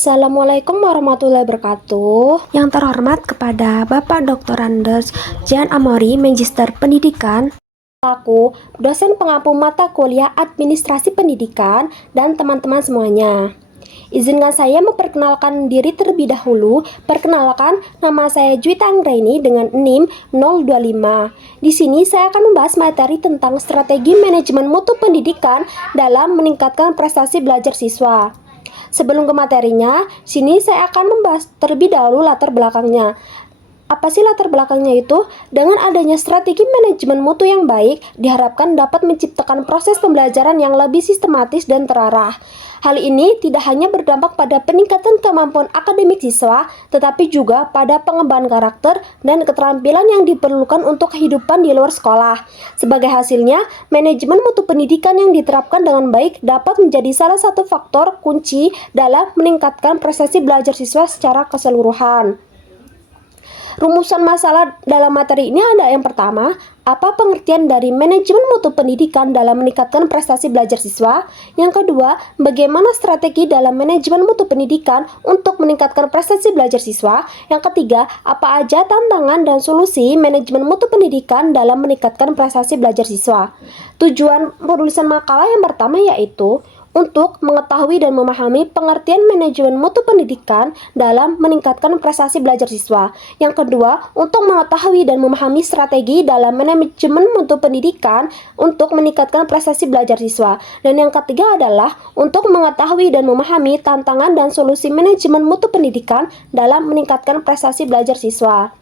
Assalamualaikum warahmatullahi wabarakatuh. Yang terhormat kepada Bapak Dr. Andes Jan Amori, Magister Pendidikan, aku dosen pengampu mata kuliah Administrasi Pendidikan, dan teman-teman semuanya. Izinkan saya memperkenalkan diri terlebih dahulu. Perkenalkan, nama saya Juwita Anggraini dengan NIM 025. Di sini saya akan membahas materi tentang strategi manajemen mutu pendidikan dalam meningkatkan prestasi belajar siswa. Sebelum ke materinya, sini saya akan membahas terlebih dahulu latar belakangnya. Apa sih latar belakangnya itu? Dengan adanya strategi manajemen mutu yang baik, diharapkan dapat menciptakan proses pembelajaran yang lebih sistematis dan terarah. Hal ini tidak hanya berdampak pada peningkatan kemampuan akademik siswa, tetapi juga pada pengembangan karakter dan keterampilan yang diperlukan untuk kehidupan di luar sekolah. Sebagai hasilnya, manajemen mutu pendidikan yang diterapkan dengan baik dapat menjadi salah satu faktor kunci dalam meningkatkan prestasi belajar siswa secara keseluruhan. Rumusan masalah dalam materi ini ada yang pertama, apa pengertian dari manajemen mutu pendidikan dalam meningkatkan prestasi belajar siswa? Yang kedua, bagaimana strategi dalam manajemen mutu pendidikan untuk meningkatkan prestasi belajar siswa? Yang ketiga, apa aja tantangan dan solusi manajemen mutu pendidikan dalam meningkatkan prestasi belajar siswa? Tujuan penulisan makalah yang pertama yaitu untuk mengetahui dan memahami pengertian manajemen mutu pendidikan dalam meningkatkan prestasi belajar siswa. Yang kedua, untuk mengetahui dan memahami strategi dalam manajemen mutu pendidikan untuk meningkatkan prestasi belajar siswa. Dan yang ketiga adalah untuk mengetahui dan memahami tantangan dan solusi manajemen mutu pendidikan dalam meningkatkan prestasi belajar siswa.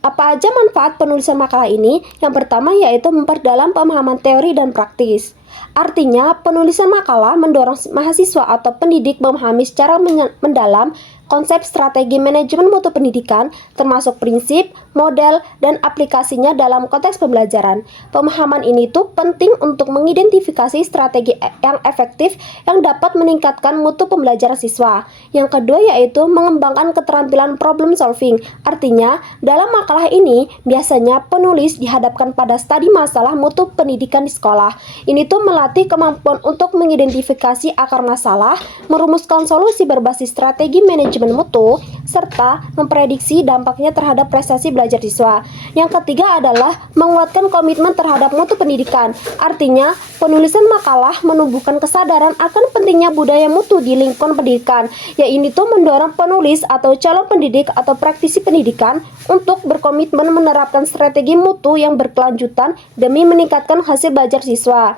Apa aja manfaat penulisan makalah ini? Yang pertama yaitu memperdalam pemahaman teori dan praktis. Artinya, penulisan makalah mendorong mahasiswa atau pendidik memahami secara mendalam konsep strategi manajemen mutu pendidikan, termasuk prinsip, model, dan aplikasinya dalam konteks pembelajaran. Pemahaman ini tuh penting untuk mengidentifikasi strategi yang efektif yang dapat meningkatkan mutu pembelajaran siswa. Yang kedua yaitu mengembangkan keterampilan problem solving. Artinya, dalam makalah ini biasanya penulis dihadapkan pada studi masalah mutu pendidikan di sekolah. Ini tuh melatih kemampuan untuk mengidentifikasi akar masalah, merumuskan solusi berbasis strategi manajemen mutu, serta memprediksi dampaknya terhadap prestasi belajar siswa. Yang ketiga adalah menguatkan komitmen terhadap mutu pendidikan. Artinya, penulisan makalah menumbuhkan kesadaran akan pentingnya budaya mutu di lingkungan pendidikan, yaitu mendorong penulis atau calon pendidik atau praktisi pendidikan untuk berkomitmen menerapkan strategi mutu yang berkelanjutan demi meningkatkan hasil belajar siswa.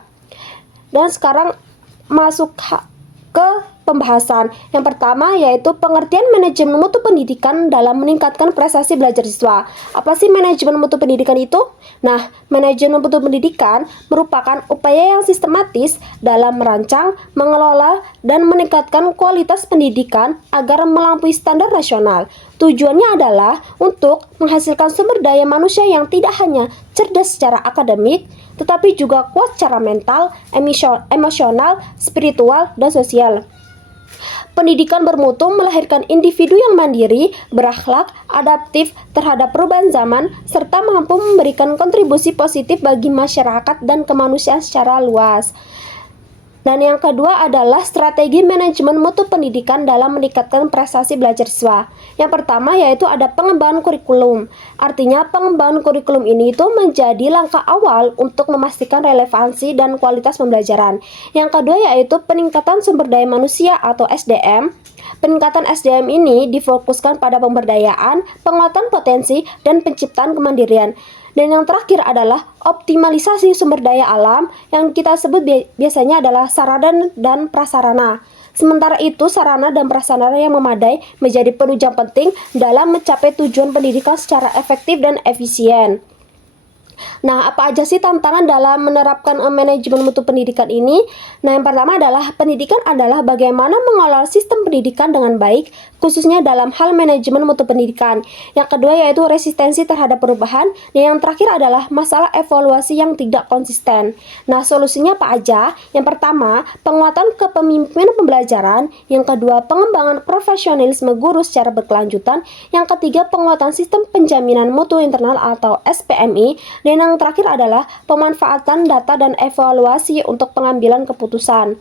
Dan sekarang masuk ke pembahasan. Yang pertama yaitu pengertian manajemen mutu pendidikan dalam meningkatkan prestasi belajar siswa. Apa sih manajemen mutu pendidikan itu? Nah, manajemen mutu pendidikan merupakan upaya yang sistematis dalam merancang, mengelola, dan meningkatkan kualitas pendidikan agar melampaui standar nasional. Tujuannya adalah untuk menghasilkan sumber daya manusia yang tidak hanya cerdas secara akademik, tetapi juga kuat secara mental, emosional, spiritual, dan sosial. Pendidikan bermutu melahirkan individu yang mandiri, berakhlak, adaptif terhadap perubahan zaman, serta mampu memberikan kontribusi positif bagi masyarakat dan kemanusiaan secara luas. Dan yang kedua adalah strategi manajemen mutu pendidikan dalam meningkatkan prestasi belajar siswa. Yang pertama yaitu ada pengembangan kurikulum. Artinya pengembangan kurikulum ini itu menjadi langkah awal untuk memastikan relevansi dan kualitas pembelajaran. Yang kedua yaitu peningkatan sumber daya manusia atau SDM. Peningkatan SDM ini difokuskan pada pemberdayaan, penguatan potensi, dan penciptaan kemandirian. Dan yang terakhir adalah optimalisasi sumber daya alam yang kita sebut biasanya adalah sarana dan prasarana. Sementara itu, sarana dan prasarana yang memadai menjadi penunjang penting dalam mencapai tujuan pendidikan secara efektif dan efisien. Nah, apa aja sih tantangan dalam menerapkan manajemen mutu pendidikan ini? Nah, yang pertama adalah pendidikan adalah bagaimana mengelola sistem pendidikan dengan baik, khususnya dalam hal manajemen mutu pendidikan. Yang kedua yaitu resistensi terhadap perubahan, dan yang terakhir adalah masalah evaluasi yang tidak konsisten. Nah, solusinya apa aja? Yang pertama, penguatan kepemimpinan pembelajaran. Yang kedua, pengembangan profesionalisme guru secara berkelanjutan. Yang ketiga, penguatan sistem penjaminan mutu internal atau SPMI. Dan yang terakhir adalah pemanfaatan data dan evaluasi untuk pengambilan keputusan.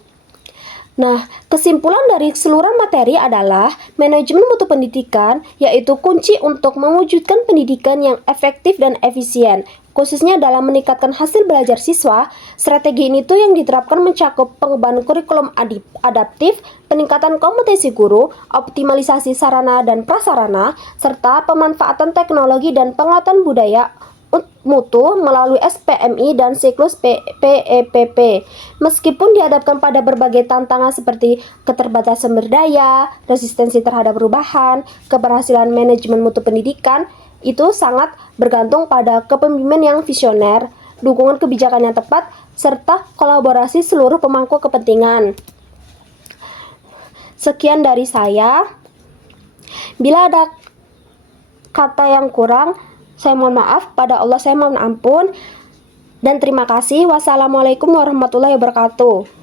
Nah, kesimpulan dari keseluruhan materi adalah manajemen mutu pendidikan yaitu kunci untuk mewujudkan pendidikan yang efektif dan efisien, khususnya dalam meningkatkan hasil belajar siswa. Strategi ini tuh yang diterapkan mencakup pengembangan kurikulum adaptif, peningkatan kompetensi guru, optimalisasi sarana dan prasarana, serta pemanfaatan teknologi dan penguatan budaya mutu melalui SPMI dan siklus PEPP. Meskipun dihadapkan pada berbagai tantangan seperti keterbatasan sumber daya, resistensi terhadap perubahan, keberhasilan manajemen mutu pendidikan itu sangat bergantung pada kepemimpinan yang visioner, dukungan kebijakan yang tepat, serta kolaborasi seluruh pemangku kepentingan. Sekian dari saya. Bila ada kata yang kurang, saya mohon maaf, pada Allah saya mohon ampun, dan terima kasih. Wassalamualaikum warahmatullahi wabarakatuh.